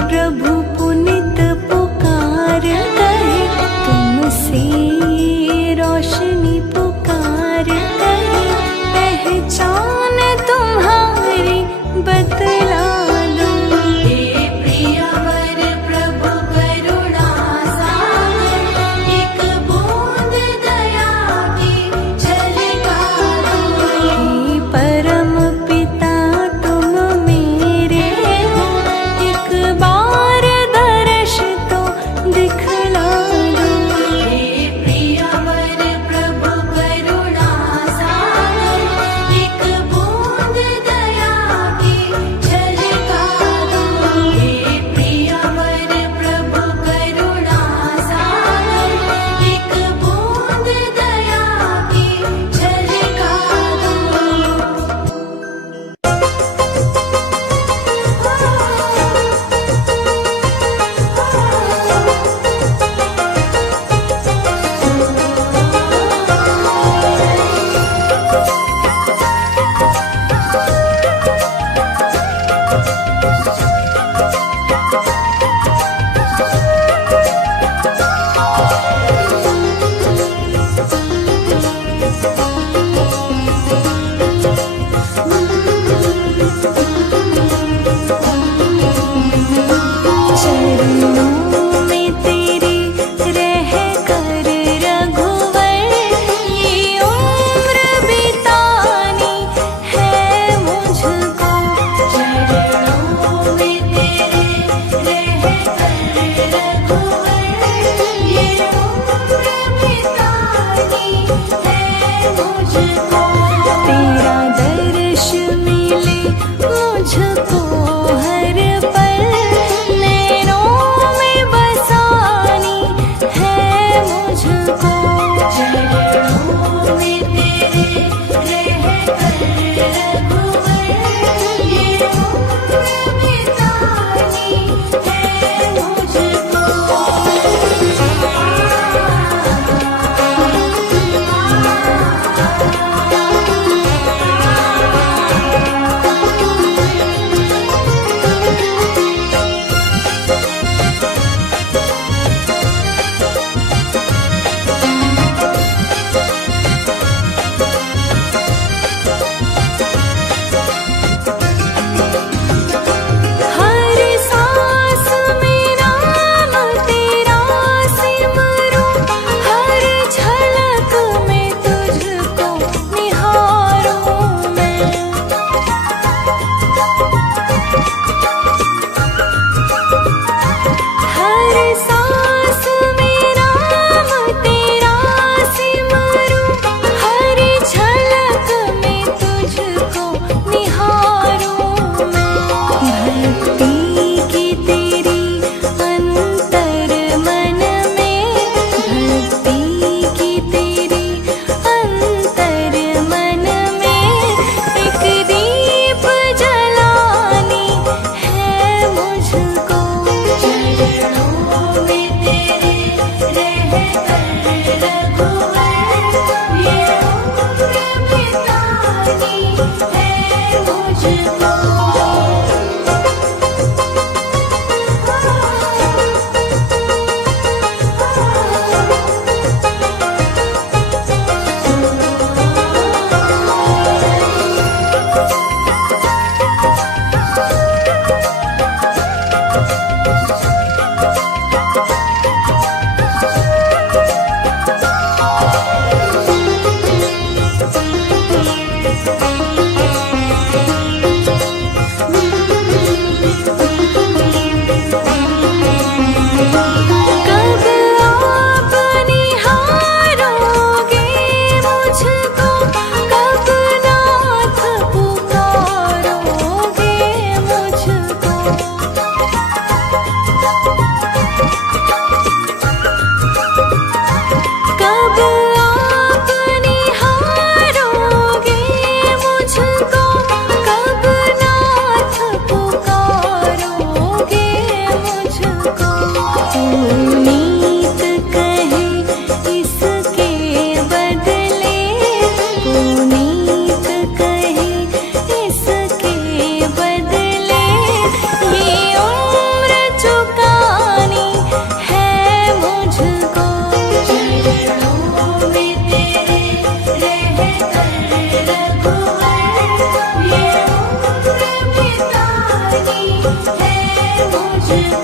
प्रभु पुनित पुकार कहे, तुमसे रोशनी पुकार कहे, पहचान तुम्हारी बतला दूं। हे प्रियवर प्रभु करुणा सागर, एक बूंद दया की झलका दो। हे परम पिता तुम मेरे हो, एक बार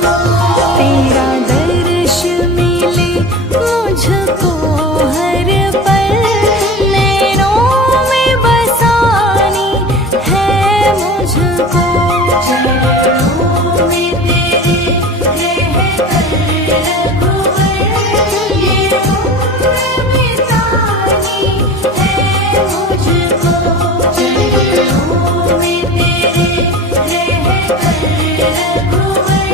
तेरा दर्श मिले मुझको हर पल, नैनों में बसानी है मुझको। चरणों में तेरे रहकर रघुवर, ये उम्र बितानी है मुझको। चरणों में तेरे रहकर रघुवर,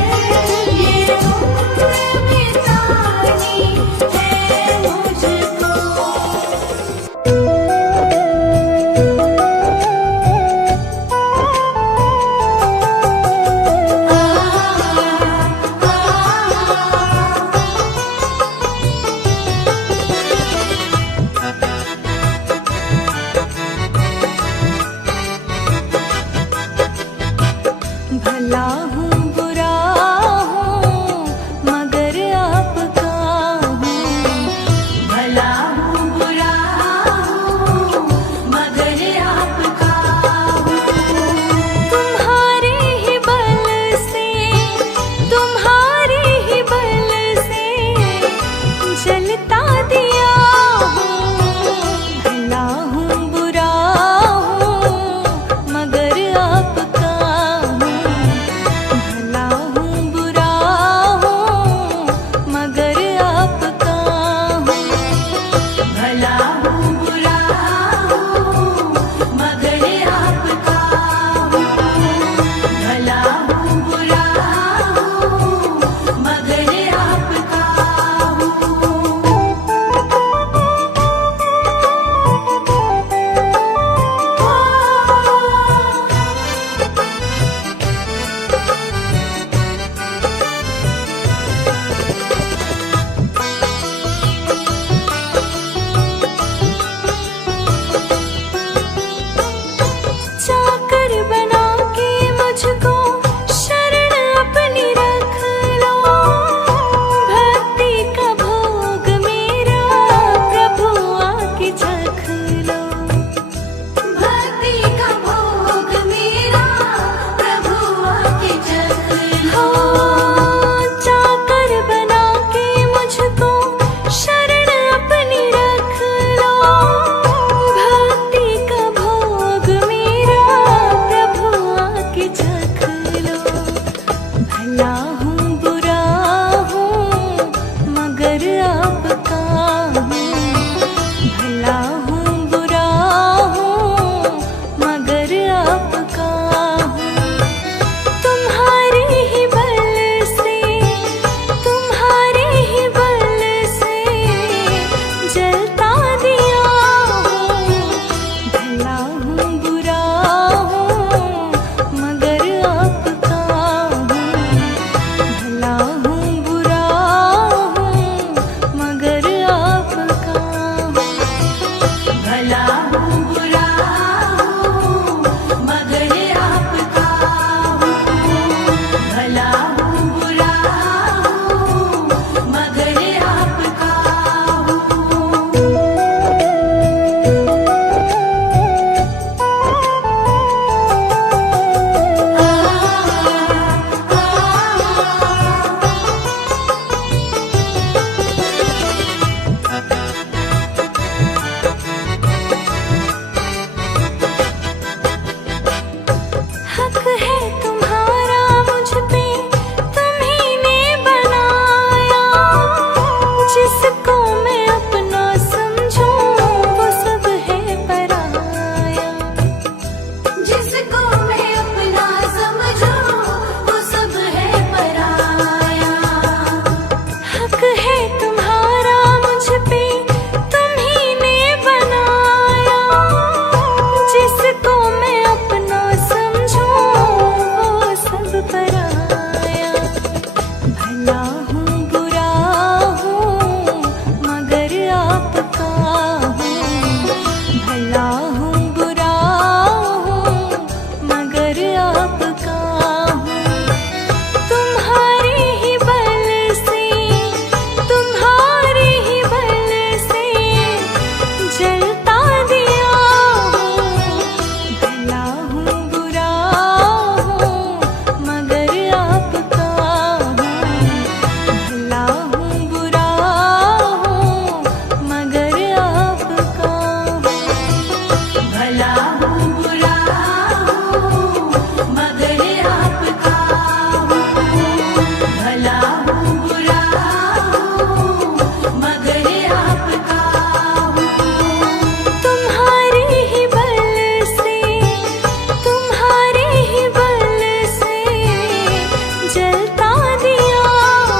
दिया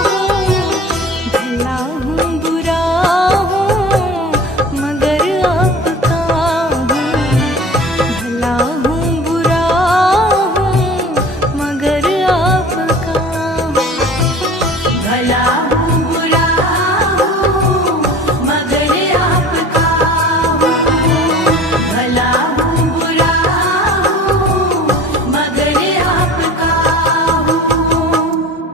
हूँ। भला हूँ बुरा हूँ मगर आपका हूँ। भला हूँ बुरा हूँ मगर आपका हूँ। भला हूँ बुरा हूँ मगर आपका हूँ। भला हूँ बुरा हूँ मगर आपका हूँ।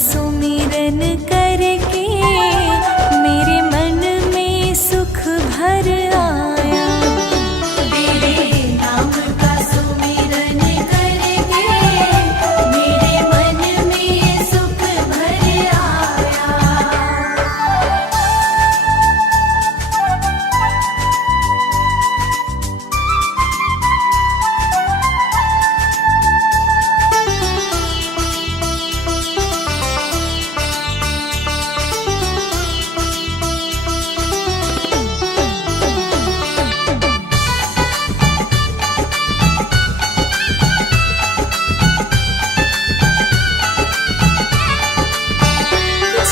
सुमिरन करके मेरे मन में सुख भर आया। तेरे नाम का सुमिरन करके मेरे मन में सुख भर आया।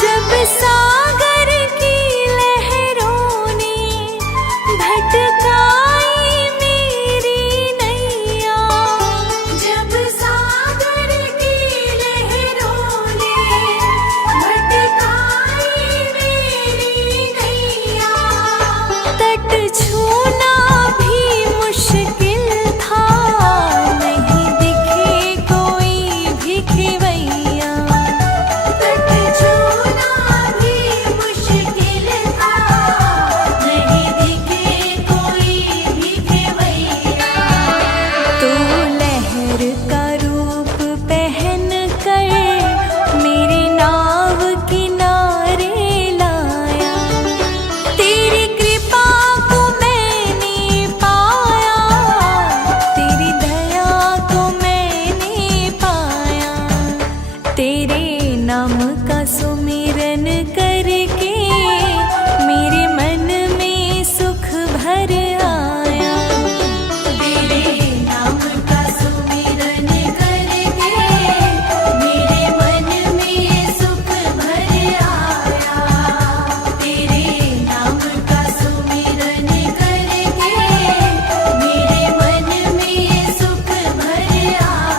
जब सागर की लहरों ने भटकाई मेरी नैया, जब सागर की लहरों ने भटकाई मेरी नैया, तट छूना भी मुश्किल था, नहीं दिखे कोई भी खेवैया। तट छूना भी मुश्किल था, नहीं दिखे कोई भी खेवैया। तो लहर का रूप पहन कर मेरी नाव किनारे लाया। तेरी कृपा को मैंने पाया, तेरी दया को मैंने पाया। तेरे नाम का सुमिरन करके मेरे मन में सुख भर आया। तेरे नाम का सुमिरन करके मेरे मन में सुख भर आया। तेरे नाम का सुमिरन करके मेरे मन में सुख भर आया।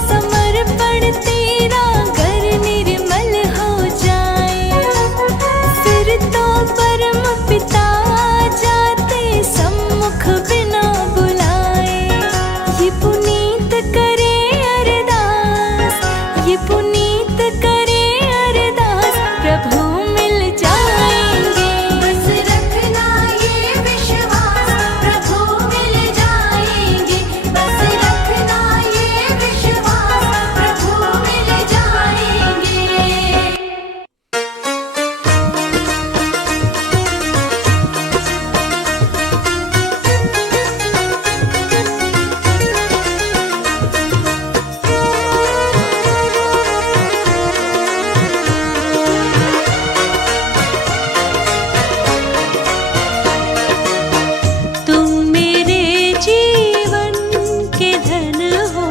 समर्पण तेरा घर निर्मल हो जाए। फिर तो परम पिता जाते सम्मुख बिना बुलाए। ये पुनीत करे अरदास, ये पुनीत करे अरदास, प्रभु मिल जाएंगे। बस रखना ये विश्वास, प्रभु मिल जाएंगे। बस रखना ये विश्वास, प्रभु मिल जाएंगे। तुम मेरे जीवन के धन हो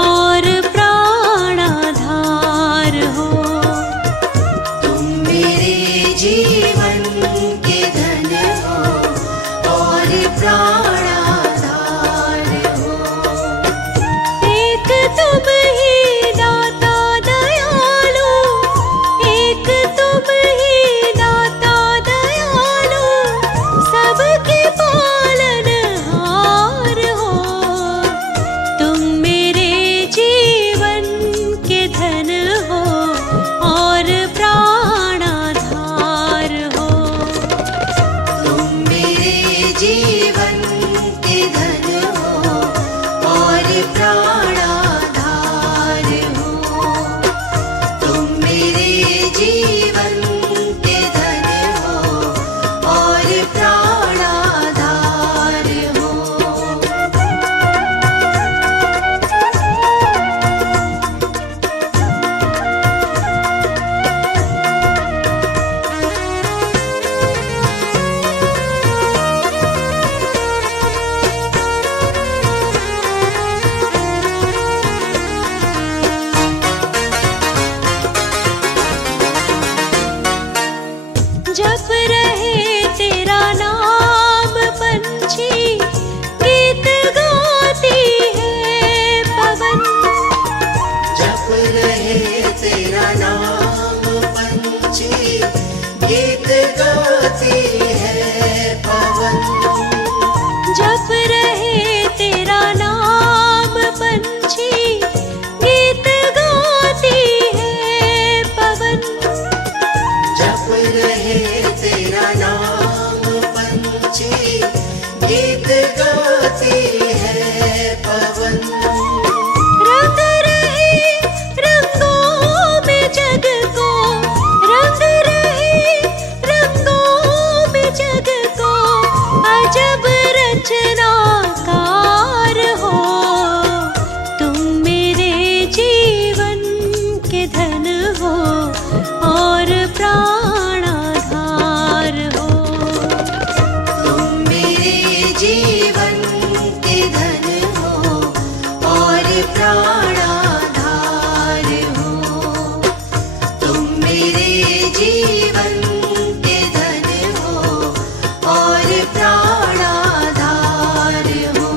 और प्राणाधार हो। तुम मेरे जीवन के धन हो और प्राणाधार हो। एक तुम ही दाता दयालु, एक तुम ही दाता दयालु, सबके पालनहार हो। तुम मेरे जीवन के धन हो और प्राणाधार हो। तुम मेरे जीवन के धन हो और प्राणाधार हो। तुम मेरे जीवन के धन हो और प्राणाधार हो। जप रहे तेरा नाम पंछी, गीत गाती है पवन। जप रहे तेरा नाम पंछी, गीत गाती है पवन। जप रहे तेरा नाम पंछी, गीत गाती है पवन। जप रहे तेरा नाम पंछी, गीत गाती है पवन। रंग रहे रंगों में जग को, रंग रहे रंगों में जग को, अजब रचनाकार हो। तुम मेरे जीवन के धन हो और प्राणाधार हो। तुम मेरे जीवन के धन हो और प्राणाधार हो। तुम मेरे जीवन के धन हो और प्राणाधार हो।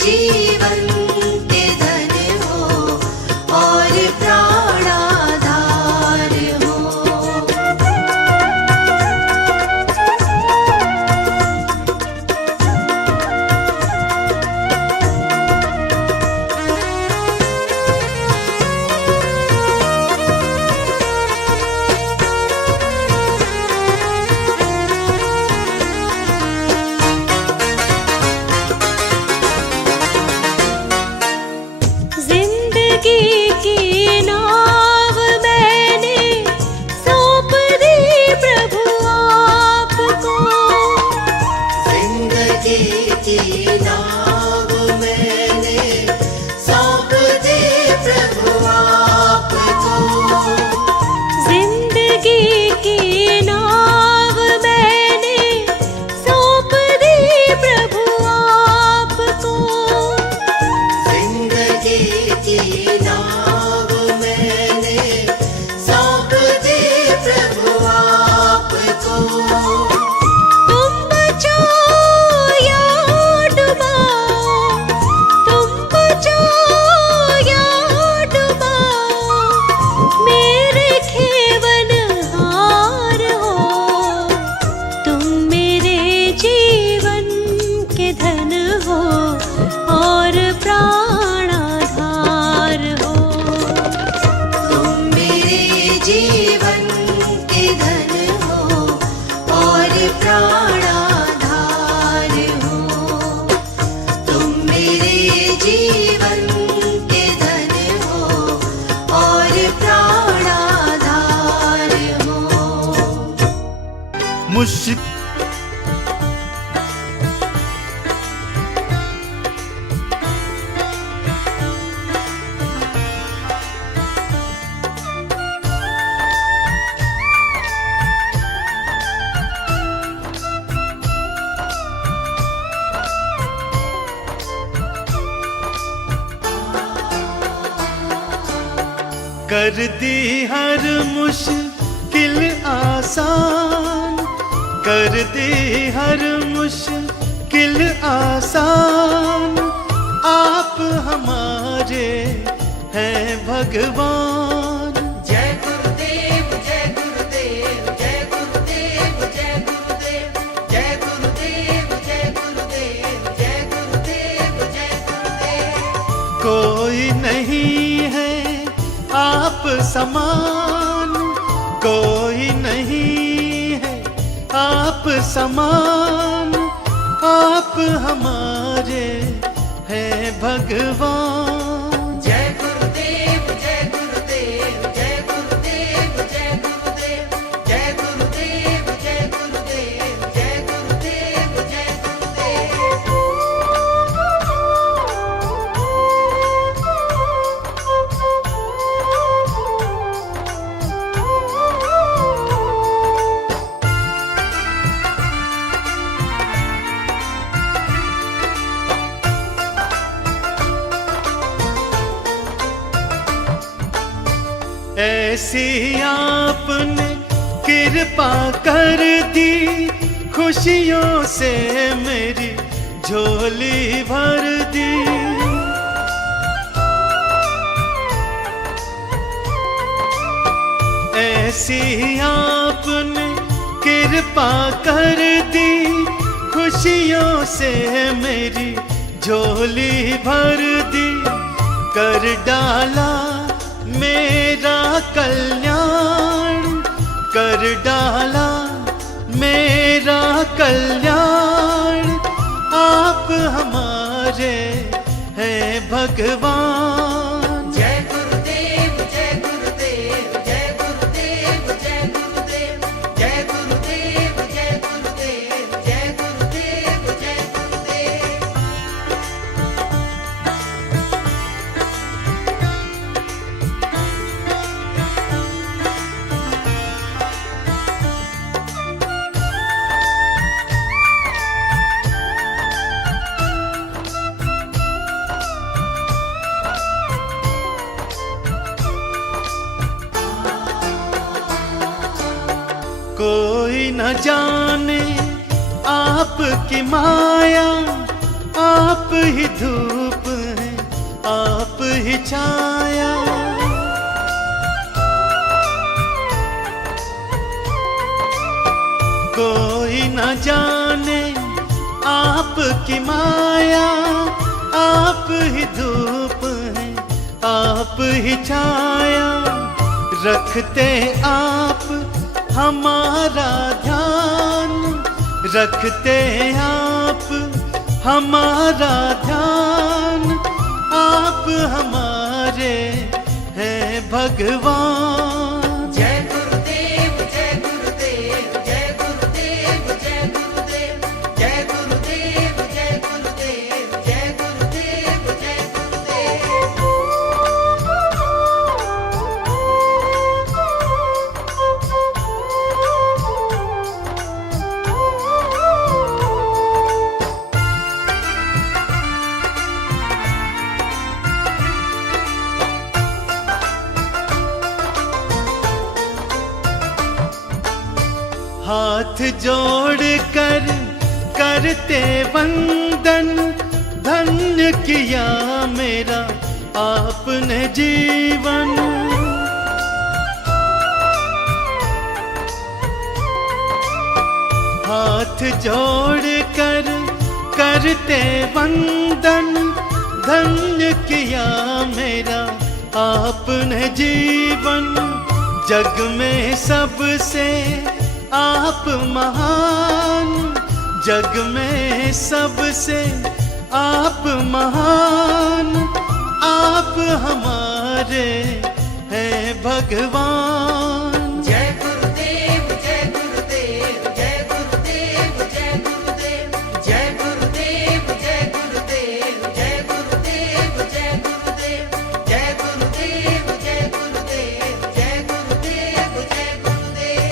जीवन के धन हो और प्राणाधार हो। जिंदगी की नाव मैंने सौंप दी प्रभु आपको। जिंदगी की नाव मैंने सौंप दी प्रभु आपको। जिंदगी की नाव मैंने सौंप दी प्रभु आपको। जिंदगी की नाव मैंने सौंप दी प्रभु आपको। तुम बचाओ या डुबाओ, तुम बचाओ या डुबाओ, मेरे खेवनहार हो। तुम मेरे जीवन के धन हो और प्राणाधार हो। तुम मेरे जीवन के धन हो और प्राणाधार हो। तुम मेरे जीवन के धन हो और प्राणाधार हो। मुश्किल कर दी हर मुश्किल आसान, कर दी हर मुश्किल आसान। आप हमारे हैं भगवान। जय गुरुदेव जय गुरुदेव जय गुरुदेव जय गुरुदेव जय गुरुदेव जय गुरुदेव जय गुरुदेव जय गुरुदेव। कोई नहीं है आप समान, कोई नहीं है आप समान। आप हमारे हैं भगवान। जय गुरुदेव जय गुरुदेव जय गुरुदेव जय गुरुदेव जय गुरुदेव जय गुरुदेव जय गुरुदेव जय गुरुदेव। ऐसी आपने कृपा कर दी, खुशियों से मेरी झोली भर दी। ऐसी आपने कृपा कर दी, खुशियों से मेरी झोली भर दी। कर डाला मेरा कल्याण, कर डाला मेरा कल्याण। आप हमारे हैं भगवान। जय गुरुदेव जय गुरुदेव जय गुरुदेव जय गुरुदेव जय गुरुदेव जय गुरुदेव जय गुरुदेव जय गुरुदेव। कोई न जाने आपकी माया, आप ही धूप है, आप ही छाया। कोई न जाने आपकी माया, आप ही धूप है, आप ही छाया। रखते आप हमारा ध्यान, रखते आप हमारा ध्यान। आप हमारे हैं भगवान। जय गुरुदेव जय गुरुदेव जय गुरुदेव जय गुरुदेव जय गुरुदेव जय गुरुदेव जय गुरुदेव जय गुरुदेव। हाथ जोड़ कर करते वंदन, धन्य किया मेरा आपने जीवन। हाथ जोड़ कर करते वंदन, धन्य किया मेरा आपने जीवन। जग में सबसे आप महान, जग में सबसे आप महान। आप हमारे हैं भगवान। जय गुरुदेव जय गुरुदेव जय गुरुदेव जय गुरुदेव जय गुरुदेव जय गुरुदेव जय गुरुदेव जय गुरुदेव जय गुरुदेव जय गुरुदेव जय गुरुदेव जय गुरुदेव।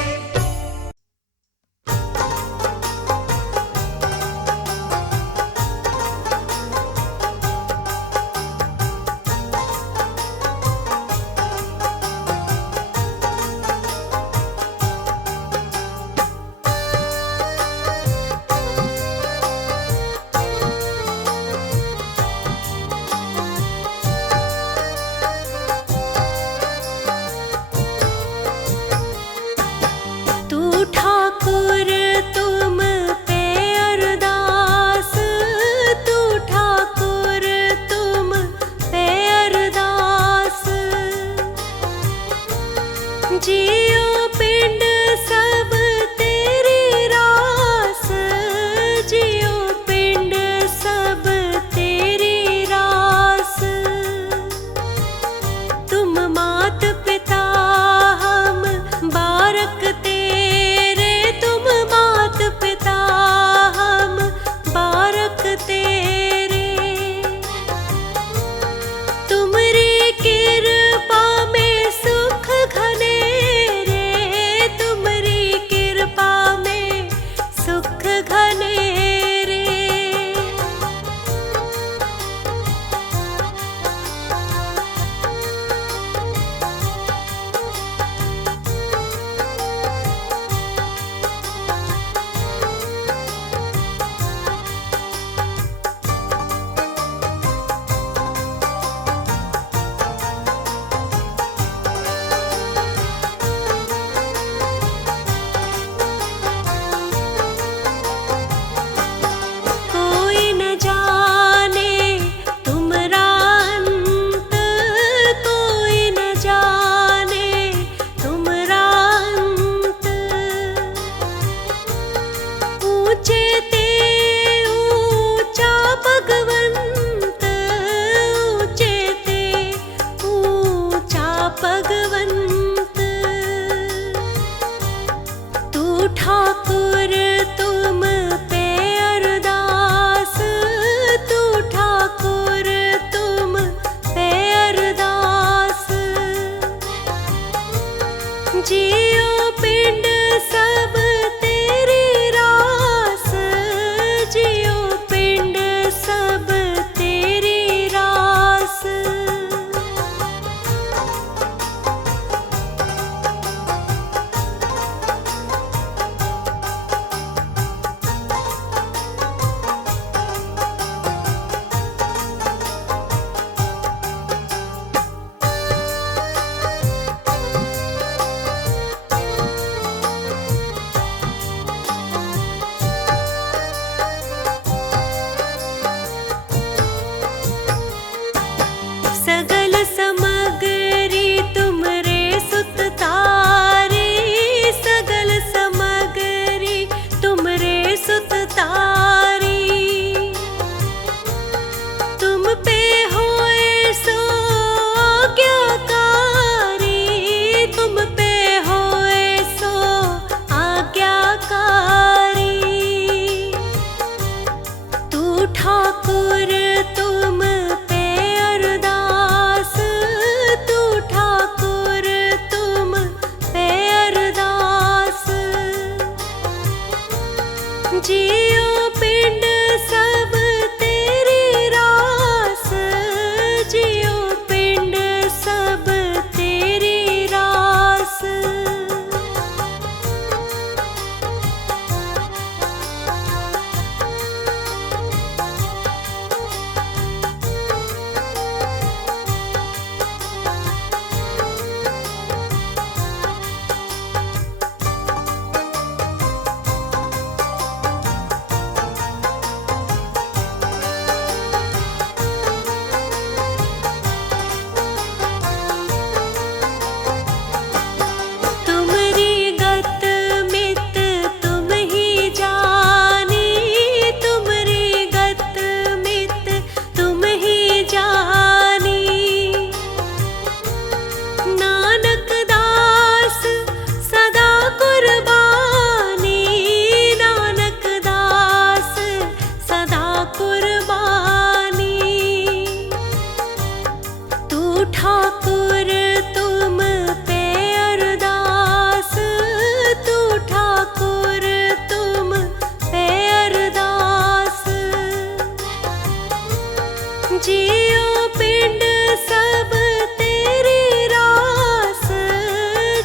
जियो पिंड सब तेरी रास,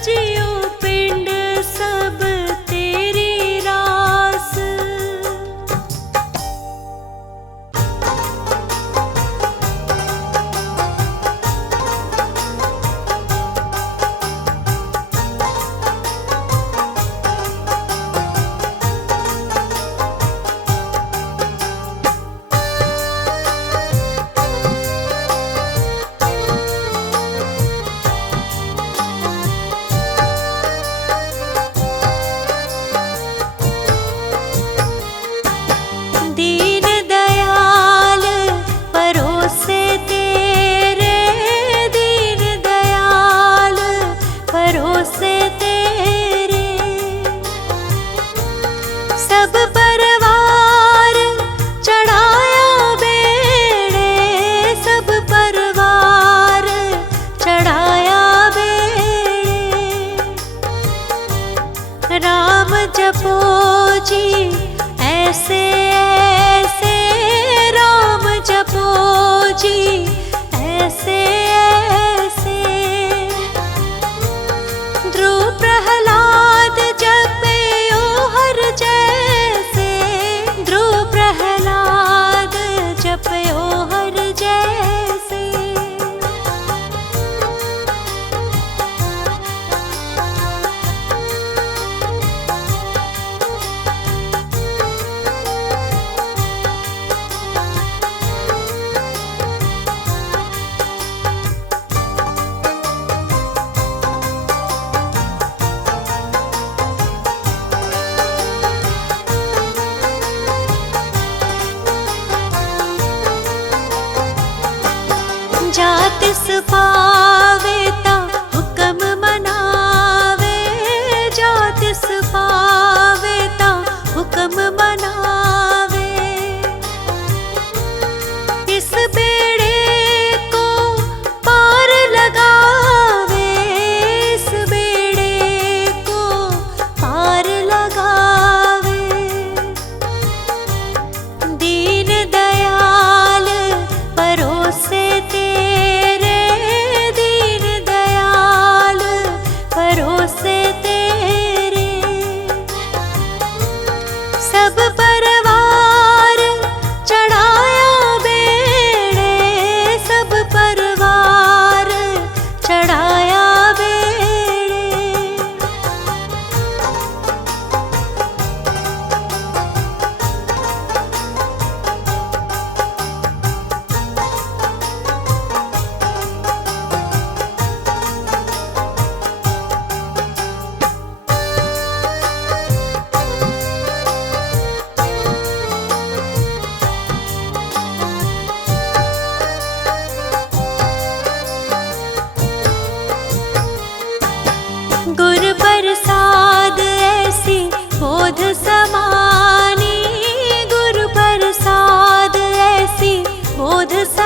जियो पिंड सब तेरी रास। दीन दयाल परोसे तेरे, दीन दयाल परोसे तेरे। सब परवार चढ़ाया बेड़े, सब परवार चढ़ाया बेड़े। राम जपो जी ऐसे ऐसे, राम जपो जी ऐसे ऐसे। ध्रुव प्रहलाद जपे ओ हर जैसे, ध्रुव प्रहलाद जपे ओ हर जैसे। जातिस पावे ता हुक्म मनावे, जातिस पावे ता हुक्म मनावे। इस बेड़े को पार लगावे, इस बेड़े को पार लगावे। दीन दयाल परोसे तेरे, दीन दयाल परोसे तेरे। सब परवार चढ़ाया बेड़े, सब परवार चढ़ाया बेड़े। गुर प्रसाद ऐसी बोध समानी, गुर प्रसाद ऐसी बोध समानी।